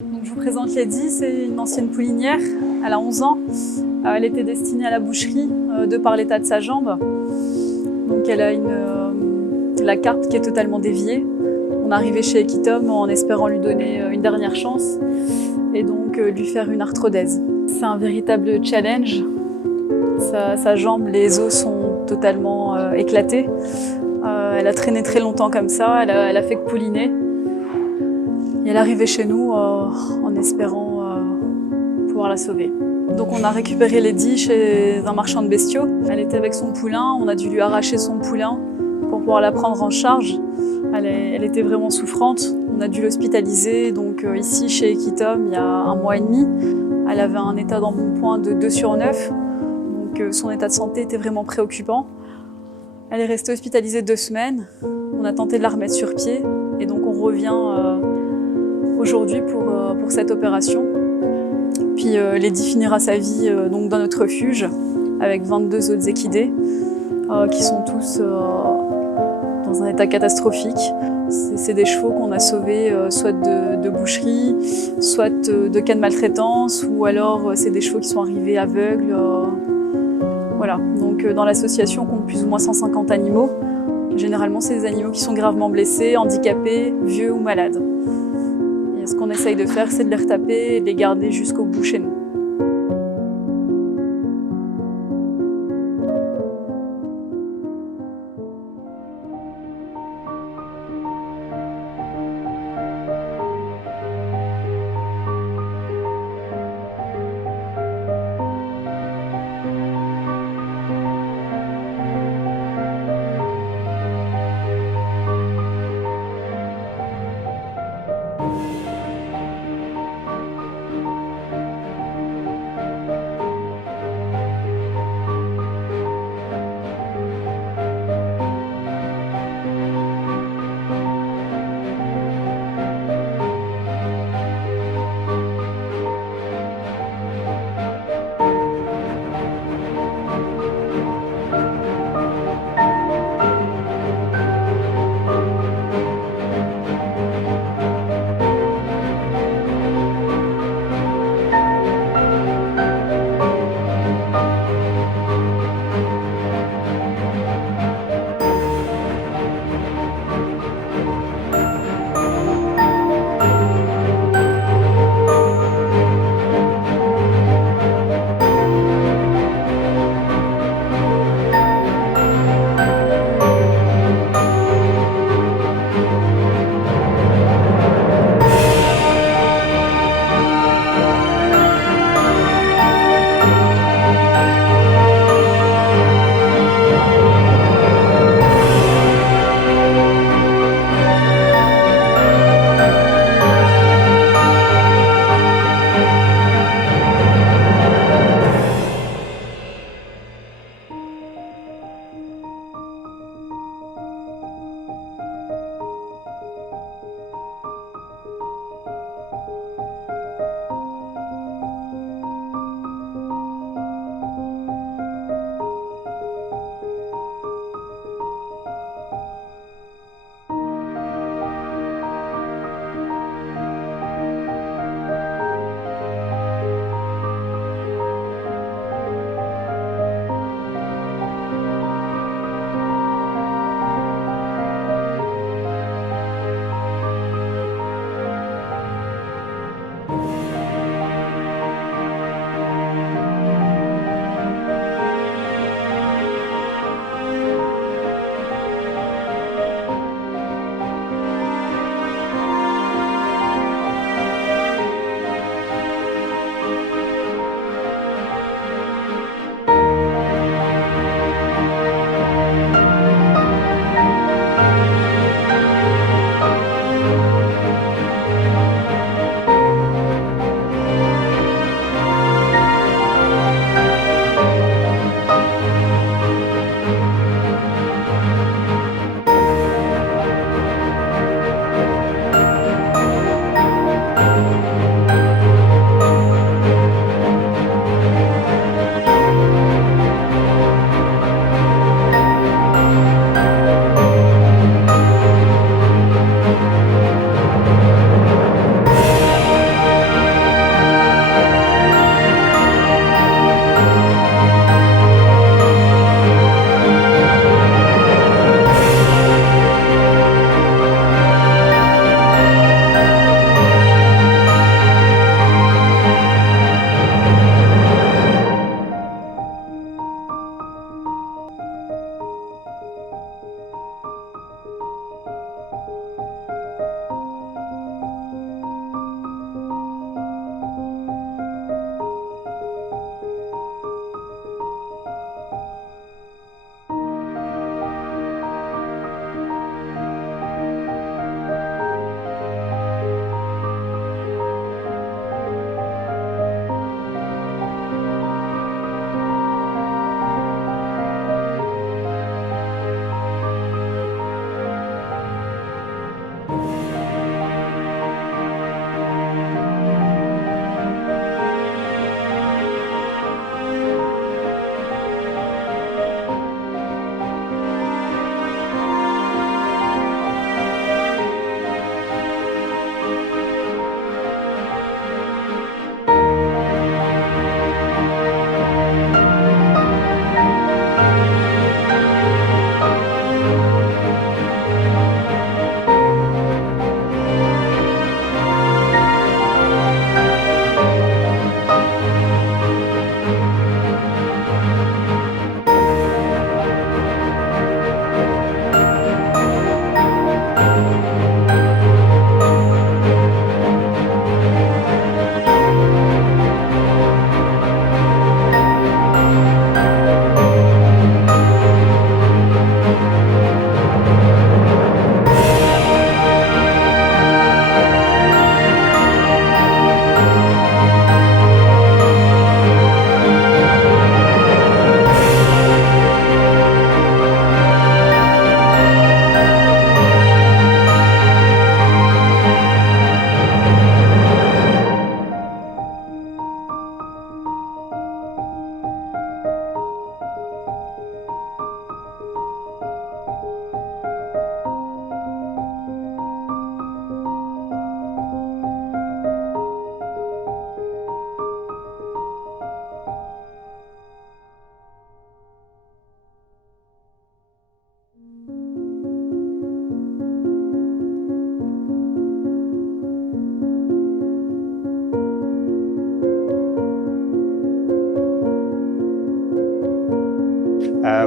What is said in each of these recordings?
Donc, je vous présente Lady, c'est une ancienne poulinière, elle a 11 ans. Elle était destinée à la boucherie de par l'état de sa jambe. Donc elle a la carpe qui est totalement déviée. On est arrivé chez Equitom en espérant lui donner une dernière chance et donc lui faire une arthrodèse. C'est un véritable challenge. Sa jambe, les os sont totalement éclatés. Elle a traîné très longtemps comme ça, elle a fait que pouliner. Et elle est arrivée chez nous en espérant pouvoir la sauver. Donc on a récupéré Lady chez un marchand de bestiaux. Elle était avec son poulain, on a dû lui arracher son poulain pour pouvoir la prendre en charge. Elle était vraiment souffrante, on a dû l'hospitaliser. Donc ici chez Equitom, il y a 1 mois et demi, elle avait un état d'embonpoint de 2/9. Donc son état de santé était vraiment préoccupant. Elle est restée hospitalisée 2 semaines. On a tenté de la remettre sur pied et donc on revient aujourd'hui pour cette opération. Puis Lady finira sa vie donc dans notre refuge avec 22 autres équidés qui sont tous dans un état catastrophique. C'est des chevaux qu'on a sauvés soit de boucherie, soit de cas de maltraitance, ou alors c'est des chevaux qui sont arrivés aveugles. Voilà. Donc dans l'association, on compte plus ou moins 150 animaux. Généralement, c'est des animaux qui sont gravement blessés, handicapés, vieux ou malades. Et ce qu'on essaye de faire, c'est de les retaper et de les garder jusqu'au bout chez nous.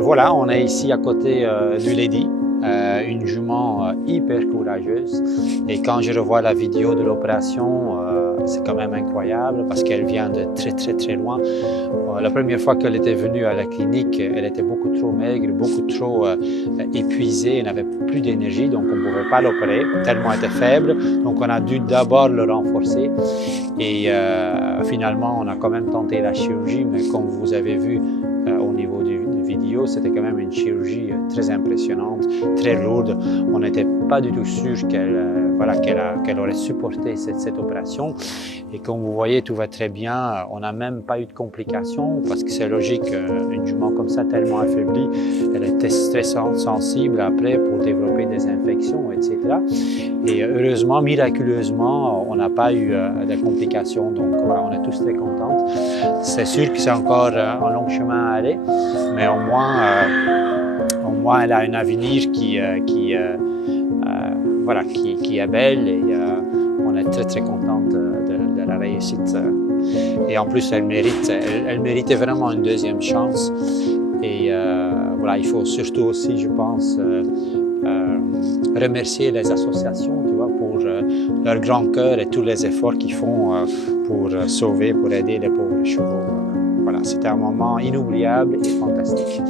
Voilà, on est ici à côté du Lady, une jument hyper courageuse. Et quand je revois la vidéo de l'opération, c'est quand même incroyable parce qu'elle vient de très loin. La première fois qu'elle était venue à la clinique, elle était beaucoup trop maigre, beaucoup trop épuisée, elle n'avait plus d'énergie, donc on ne pouvait pas l'opérer, tellement elle était faible. Donc on a dû d'abord le renforcer et finalement on a quand même tenté la chirurgie, mais comme vous avez vu au niveau du vidéo, c'était quand même une chirurgie très impressionnante, très lourde. On n'était pas du tout sûr qu'elle aurait supporté cette opération. Et comme vous voyez, tout va très bien. On n'a même pas eu de complications parce que c'est logique, une jument comme ça, tellement affaiblie, elle est très sensible après pour développer des infections, etc. Et heureusement, miraculeusement, on n'a pas eu de complications. Donc voilà, on est tous très contents. C'est sûr que c'est encore un long chemin à aller, mais au moins elle a un avenir qui est belle et on est très contents de la réussite. Et en plus, elle méritait vraiment une deuxième chance. Et voilà, il faut surtout aussi, je pense, remercier les associations, tu vois, pour leur grand cœur et tous les efforts qu'ils font pour sauver, pour aider les pauvres chevaux. Voilà, c'était un moment inoubliable et fantastique.